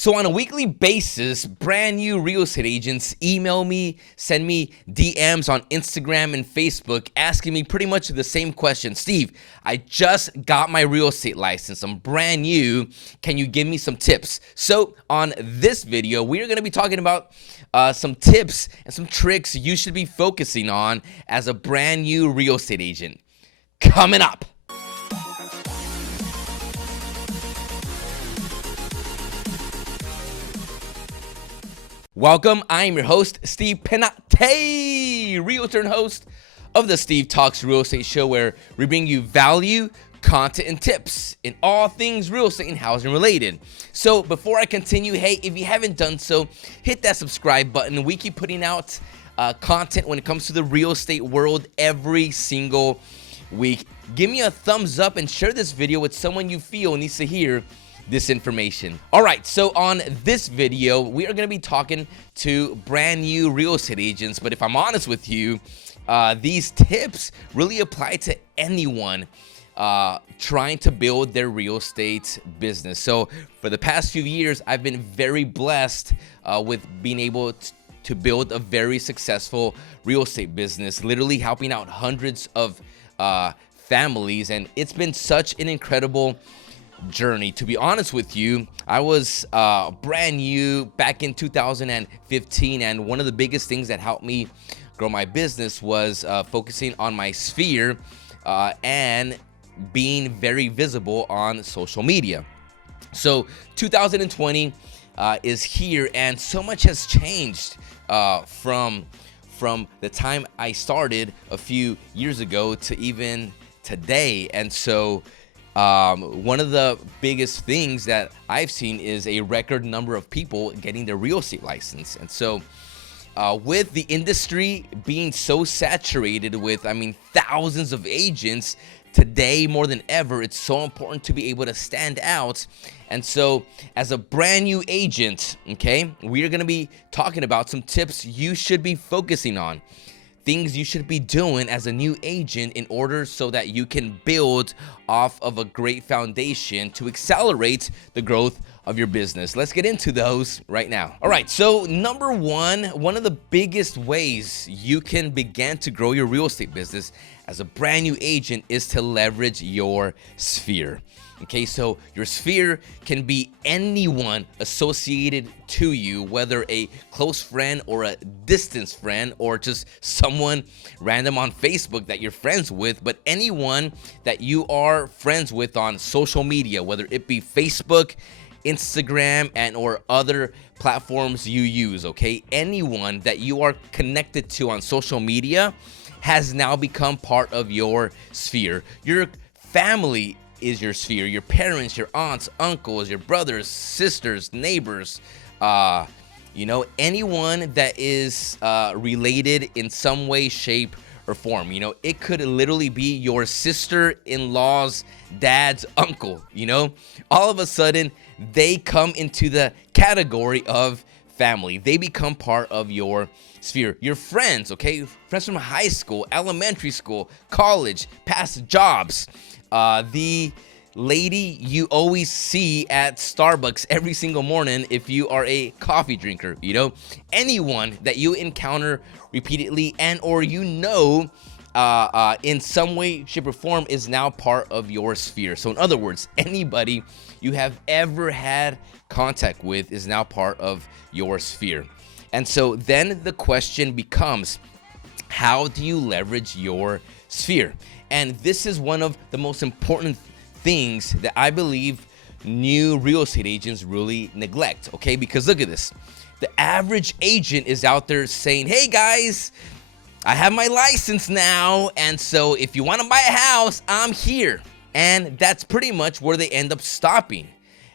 So on a weekly basis, brand new real estate agents email me, send me DMs on Instagram and Facebook asking me pretty much the same question. Steve, I just got my real estate license. I'm brand new. Can you give me some tips? So on this video, we are going to be talking about some tips and some tricks you should be focusing on as a brand new real estate agent. Coming up. Welcome, I'm your host, Steve Penate, realtor and host of the Steve Talks Real Estate Show, where we bring you value, content, and tips in all things real estate and housing related. So before I continue, hey, if you haven't done so, hit that subscribe button. We keep putting out content when it comes to the real estate world every single week. Give me a thumbs up and share this video with someone you feel needs to hear this information. All right, so on this video, we are going to be talking to brand new real estate agents. But if I'm honest with you, these tips really apply to anyone trying to build their real estate business. So for the past few years, I've been very blessed with being able to build a very successful real estate business, literally helping out hundreds of families. And it's been such an incredible journey. To be honest with you, I was brand new back in 2015, and one of the biggest things that helped me grow my business was focusing on my sphere and being very visible on social media. So 2020 is here, and so much has changed from the time I started a few years ago to even today. And so one of the biggest things that I've seen is a record number of people getting their real estate license. And so with the industry being so saturated with, thousands of agents, today more than ever, it's so important to be able to stand out. And so as a brand new agent, okay, we are going to be talking about some tips you should be focusing on. Things you should be doing as a new agent in order so that you can build off of a great foundation to accelerate the growth of your business. Let's get into those right now. All right, so number one of the biggest ways you can begin to grow your real estate business as a brand new agent is to leverage your sphere. Okay, so your sphere can be anyone associated to you, whether a close friend or a distant friend or just someone random on Facebook that you're friends with, but anyone that you are friends with on social media, whether it be Facebook, Instagram, and or other platforms you use, okay? Anyone that you are connected to on social media has now become part of your sphere. Your family is your sphere. Your parents, your aunts, uncles, your brothers, sisters, neighbors, anyone that is related in some way, shape, or form. It could literally be your sister-in-law's dad's uncle. All of a sudden, they come into the category of family. They become part of your sphere. Your friends, okay? Friends from high school, elementary school, college, past jobs. The lady you always see at Starbucks every single morning if you are a coffee drinker, anyone that you encounter repeatedly and or in some way, shape, or form is now part of your sphere. So in other words, anybody you have ever had contact with is now part of your sphere. And so then the question becomes, how do you leverage your sphere? And this is one of the most important things that I believe new real estate agents really neglect, okay? Because look at this. The average agent is out there saying, hey guys, I have my license now, and so if you want to buy a house, I'm here. And that's pretty much where they end up stopping.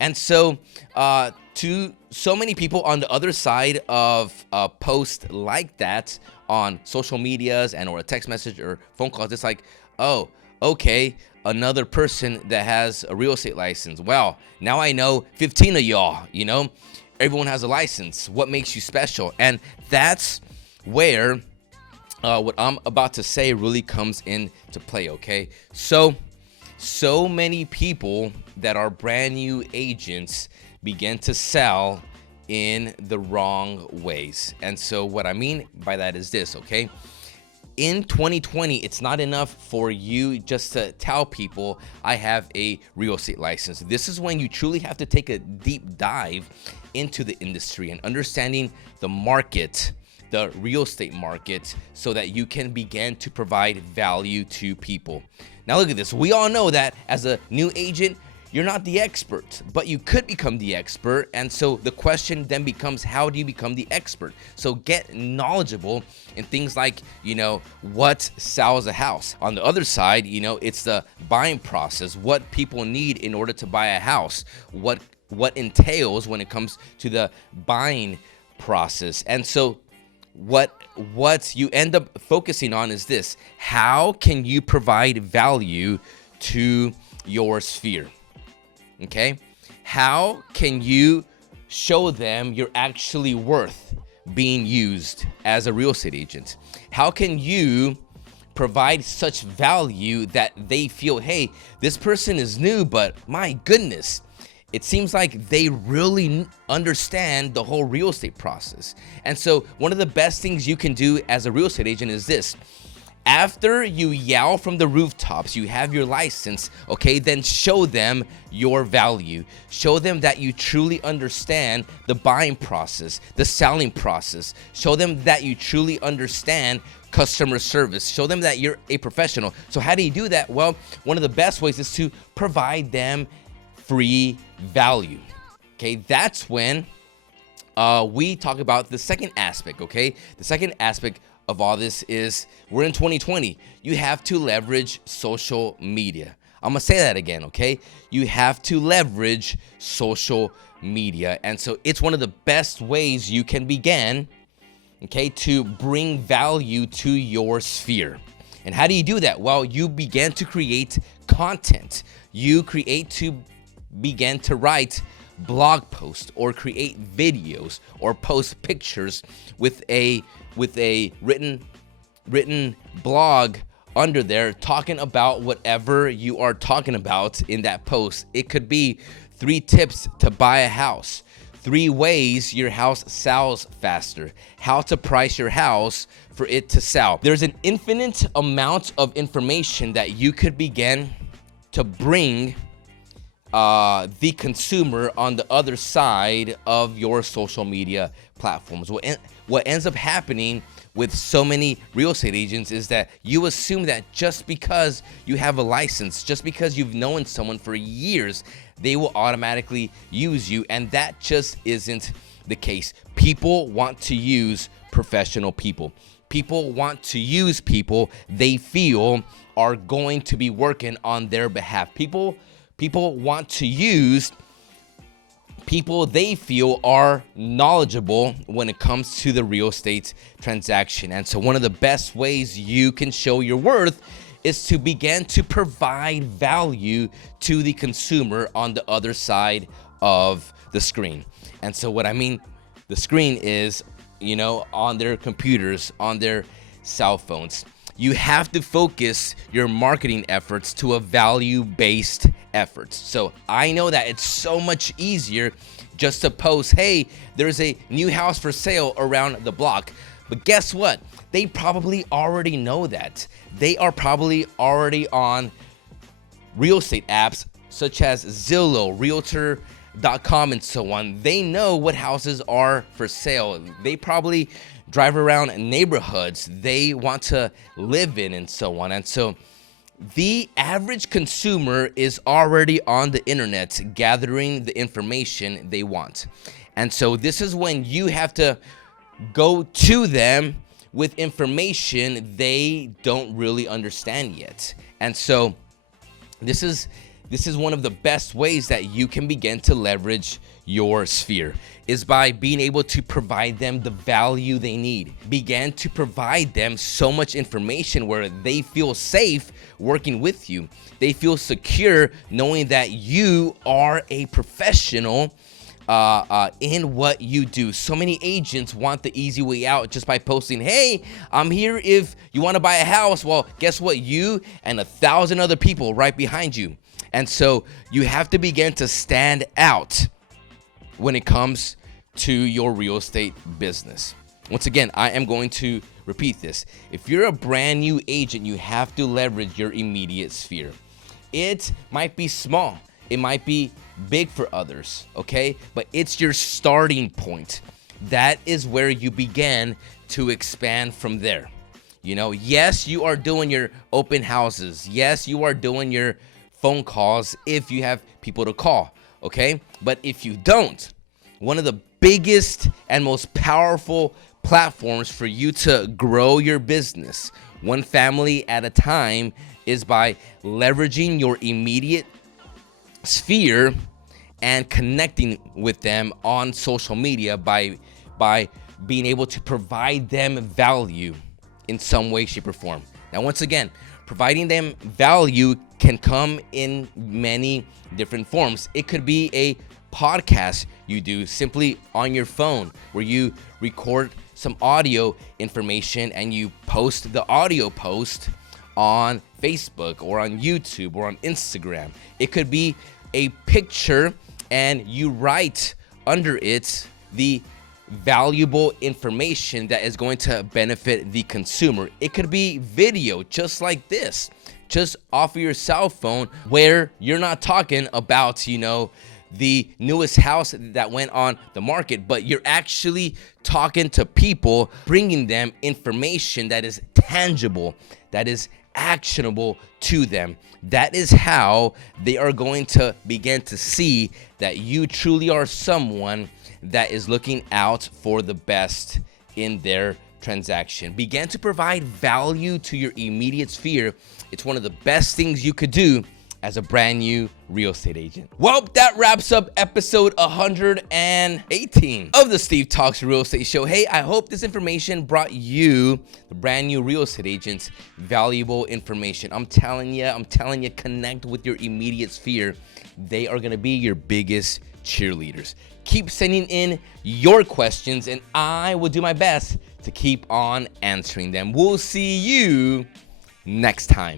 And so to so many people on the other side of a post like that on social medias and or a text message or phone calls, it's like, oh, okay, another person that has a real estate license. Well, now I know 15 of y'all, everyone has a license. What makes you special? And that's where what I'm about to say really comes into play, okay? So many people that are brand new agents begin to sell in the wrong ways. And so what I mean by that is this, okay? In 2020, it's not enough for you just to tell people, I have a real estate license. This is when you truly have to take a deep dive into the industry and understanding the market, the real estate market, so that you can begin to provide value to people. Now look at this. We all know that as a new agent, you're not the expert, but you could become the expert. And so the question then becomes, how do you become the expert? So get knowledgeable in things like, what sells a house. On the other side, it's the buying process, what people need in order to buy a house, what entails when it comes to the buying process. And so what you end up focusing on is this: how can you provide value to your sphere? Okay, how can you show them you're actually worth being used as a real estate agent? How can you provide such value that they feel, hey, this person is new, but my goodness, it seems like they really understand the whole real estate process. And so one of the best things you can do as a real estate agent is this: after you yell from the rooftops, you have your license, okay, then show them your value. Show them that you truly understand the buying process, the selling process. Show them that you truly understand customer service. Show them that you're a professional. So how do you do that? Well, one of the best ways is to provide them free value. Okay, that's when we talk about the second aspect, okay? The second aspect of all this is, we're in 2020. You have to leverage social media. I'm gonna say that again, okay? You have to leverage social media. And so it's one of the best ways you can begin, okay, to bring value to your sphere. And how do you do that? Well, you begin to create content. You begin to write blog posts or create videos or post pictures with a written blog under there, talking about whatever you are talking about in that post. It could be 3 tips to buy a house, 3 ways your house sells faster, how to price your house for it to sell. There's an infinite amount of information that you could begin to bring the consumer on the other side of your social media platforms. What ends up happening with so many real estate agents is that you assume that just because you have a license, just because you've known someone for years, they will automatically use you, and that just isn't the case. People want to use professional people. People want to use people they feel are going to be working on their behalf. People want to use people they feel are knowledgeable when it comes to the real estate transaction. And so one of the best ways you can show your worth is to begin to provide value to the consumer on the other side of the screen. And so what I mean, the screen is, on their computers, on their cell phones. You have to focus your marketing efforts to a value-based effort. So I know that it's so much easier just to post, hey, there's a new house for sale around the block. But guess what? They probably already know that. They are probably already on real estate apps such as Zillow, Realtor.com, and so on. They know what houses are for sale. They probably drive around neighborhoods they want to live in and so on. And so the average consumer is already on the internet gathering the information they want. And so this is when you have to go to them with information they don't really understand yet. And so this is one of the best ways that you can begin to leverage your sphere, is by being able to provide them the value they need. Begin to provide them so much information where they feel safe working with you. They feel secure knowing that you are a professional in what you do. So many agents want the easy way out just by posting, hey, I'm here if you want to buy a house. Well, guess what? You and 1,000 other people right behind you. And so you have to begin to stand out when it comes to your real estate business. Once again, I am going to repeat this. If you're a brand new agent, you have to leverage your immediate sphere. It might be small, it might be big for others, okay? But it's your starting point. That is where you begin to expand from there. You know, yes, you are doing your open houses. Yes, you are doing your phone calls if you have people to call, okay? But if you don't, one of the biggest and most powerful platforms for you to grow your business, one family at a time, is by leveraging your immediate sphere and connecting with them on social media by being able to provide them value in some way, shape, or form. Now, once again, providing them value can come in many different forms. It could be a podcast you do simply on your phone where you record some audio information and you post the audio post on Facebook or on YouTube or on Instagram. It could be a picture and you write under it the valuable information that is going to benefit the consumer. It could be video just like this, just off of your cell phone, where you're not talking about, you know, the newest house that went on the market, but you're actually talking to people, bringing them information that is tangible, that is actionable to them. That is how they are going to begin to see that you truly are someone that is looking out for the best in their transaction. Begin to provide value to your immediate sphere. It's one of the best things you could do as a brand new real estate agent. Well, that wraps up episode 118 of the Steve Talks Real Estate Show. Hey, I hope this information brought you, the brand new real estate agents, valuable information. I'm telling you, connect with your immediate sphere. They are gonna be your biggest cheerleaders. Keep sending in your questions and I will do my best to keep on answering them. We'll see you next time.